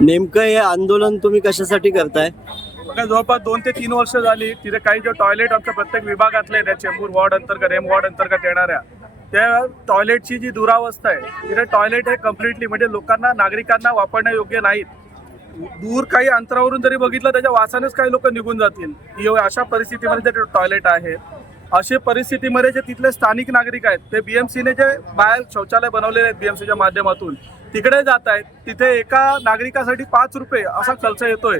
नेमकं हे आंदोलन तुम्ही कशासाठी करताय? बघा जवळपास दोन ते तीन वर्ष झाली तिथे काही जे टॉयलेट आमच्या प्रत्येक विभागातले त्या चेंबूर वॉर्ड अंतर्गत एम वॉर्ड अंतर्गत येणाऱ्या त्या टॉयलेटची जी दुरावस्था आहे तिथे टॉयलेट हे कम्प्लिटली म्हणजे लोकांना नागरिकांना वापरण्यायोग्य नाहीत. दूर काही अंतरावरून जरी बघितलं त्याच्या वासानेच काही लोक निघून जातील. अशा परिस्थितीमध्ये ते टॉयलेट आहेत असे परिस्थितीमध्ये जे तिथले स्थानिक नागरिक आहेत ते बीएमसीने जे बाहेर शौचालय बनवलेले आहेत बीएमसीच्या माध्यमातून तिकडे जात आहेत तिथे एका नागरिकासाठी पाच रुपये असा खर्च येतोय.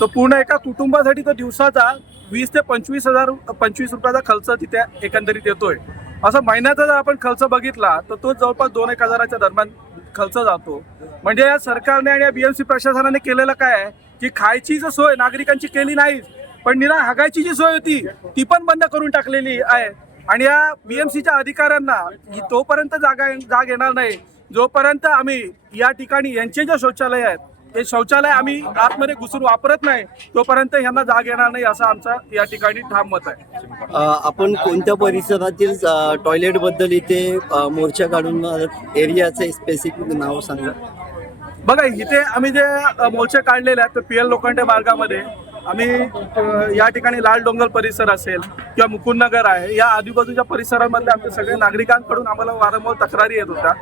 तो पूर्ण एका कुटुंबासाठी तो दिवसाचा वीस ते पंचवीस हजार पंचवीस रुपयाचा खर्च तिथे एकंदरीत येतोय. असा महिन्याचा जर आपण खर्च बघितला तर तो जवळपास दोन एक हजाराच्या दरम्यान खर्च जातो. म्हणजे या सरकारने आणि या बीएमसी प्रशासनाने केलेलं काय आहे की खायची जर सोय नागरिकांची केली नाही पण निरा हागायची जी सोय होती ती पण बंद करून टाकलेली आहे. आणि या बीएमसीच्या अधिकाऱ्यांना ही तोपर्यंत जागा जाग येणार नाही. जोपर्यंत आम्ही या ठिकाणी यांचे जे शौचालय आहेत ते शौचालय आम्ही आतमध्ये घुसून वापरत नाही तोपर्यंत यांना जाग येणार नाही असं आमचं या ठिकाणी ठाम मत आहे. आपण कोणत्या परिसरातील टॉयलेटबद्दल इथे मोर्चा काढून एरियाचे स्पेसिफिक नाव सांगा. बघा इथे आम्ही जे मोर्चे काढलेले आहेत ते पी एल लोखंडे मार्गामध्ये. आम्ही या ठिकाणी लाल डोंगर परिसर असेल किंवा मुकुंदनगर आहे या आजूबाजूच्या परिसरामधल्या आमच्या सगळ्या नागरिकांकडून आम्हाला वारंवार तक्रारी येत होत्या.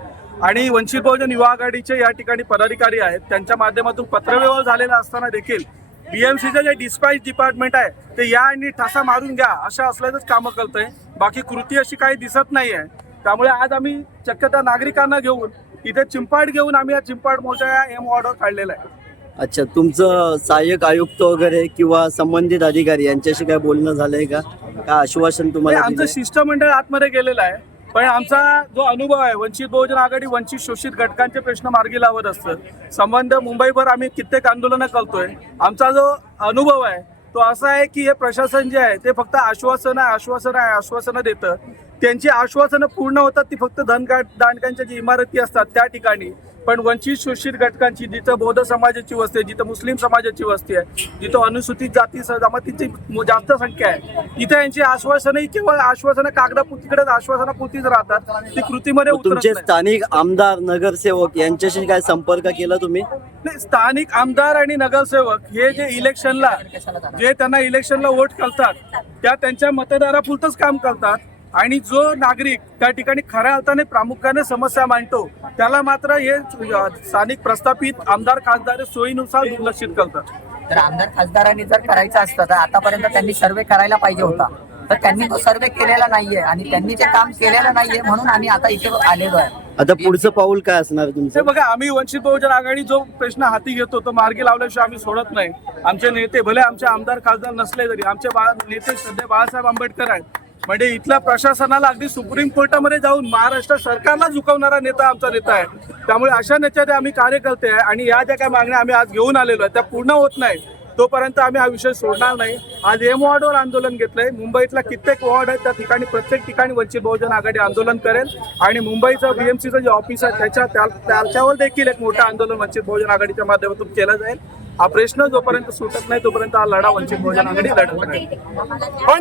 आणि वंचित बहुजन युवा आघाडीचे या ठिकाणी पदाधिकारी आहेत त्यांच्या माध्यमातून पत्रव्यवहार झालेला असताना देखील बीएमसीचं जे डिस्पॅच डिपार्टमेंट आहे ते या आणि ठसा मारून घ्या अशा असल्याचंच कामं करतंय. बाकी कृती अशी काही दिसत नाही आहे त्यामुळे आज आम्ही चक्क त्या नागरिकांना घेऊन इथे चिंपाड घेऊन आम्ही या चिंपाड मोर्चा या एम ऑर्डर काढलेला आहे. अच्छा तुमचं सहाय्यक आयुक्त वगैरे किंवा संबंधित अधिकारी यांच्याशी काय बोलणं झालंय का? का आश्वासन तुम्हाला आमचं दिलंय? शिष्टमंडळ आतमध्ये गेलेलं आहे पण आमचा जो अनुभव आहे वंचित बहुजन आघाडी वंचित शोषित घटकांचे प्रश्न मार्गी लावत असतं. संबंध मुंबईभर आम्ही कित्येक आंदोलनं करतोय. आमचा जो अनुभव आहे तो असा आहे की हे प्रशासन जे आहे ते फक्त आश्वासन आहे आश्वासन आहे आश्वासनं देतं. त्यांची आश्वासनं पूर्ण होतात ती फक्त धनगा दांडकांच्या जी इमारती असतात त्या ठिकाणी. पण वंचित शोषित घटकांची जिथं बौद्ध समाजाची वस्ती आहे जिथं मुस्लिम समाजाची वस्ती आहे जिथं अनुसूचित जाती जमातीची जास्त संख्या आहे तिथे यांची आश्वासनही केवळ आश्वासनं कागदापुतीकडेच आश्वासनापुरतीच राहतात. ती कृतीमध्ये तुमचे नाही. स्थानिक आमदार नगरसेवक यांच्याशी काय संपर्क केला तुम्ही? नाही, स्थानिक आमदार आणि नगरसेवक हे जे इलेक्शनला जे त्यांना इलेक्शनला वोट करतात त्या त्यांच्या मतदारापुरतच काम करतात. आणि जो नागरिक त्या ठिकाणी खऱ्या अर्थाने प्रामुख्याने समस्या मांडतो त्याला मात्र हे स्थानिक प्रस्थापित आमदार खासदार सोयीनुसार दुर्लक्षित करतात. तर आमदार खासदारांनी जर करायचं असतं तर आतापर्यंत त्यांनी सर्वे करायला पाहिजे होता. तर त्यांनी तो सर्वे केलेला नाहीये आणि त्यांनी जे काम केलेलं नाहीये म्हणून आम्ही आता इथे आलेलो आहे. आता पुढचं पाऊल काय असणार तुमचं? बघा आम्ही वंचित बहुजन आघाडी जो प्रश्न हाती घेतो तो मार्गी लावल्याशिवाय आम्ही सोडत नाही. आमचे नेते भले आमचे आमदार खासदार नसले तरी आमचे नेते सध्या बाळासाहेब आंबेडकर आहेत. म्हणजे इथल्या प्रशासनाला अगदी सुप्रीम कोर्टामध्ये जाऊन महाराष्ट्र सरकारला झुकवणारा नेता आमचा नेता आहे. त्यामुळे अशा नेत्याने आम्ही कार्यकर्ते आहे आणि या ज्या काही मागण्या आम्ही आज घेऊन आलेलो आहे त्या पूर्ण होत नाही तोपर्यंत आम्ही हा विषय सोडणार नाही. आज एम वॉर्डवर आंदोलन घेतलंय. मुंबईतला कित्येक वॉर्ड आहे त्या ठिकाणी प्रत्येक ठिकाणी वंचित बहुजन आघाडी आंदोलन करेल. आणि मुंबईचं बीएमसीचं जे ऑफिस आहे त्याच्या त्याच्यावर देखील एक मोठं आंदोलन वंचित बहुजन आघाडीच्या माध्यमातून केलं जाईल. हा प्रश्न जोपर्यंत सुटत नाही तोपर्यंत हा लढा वंचित बहुजन आघाडी लढत नाही पण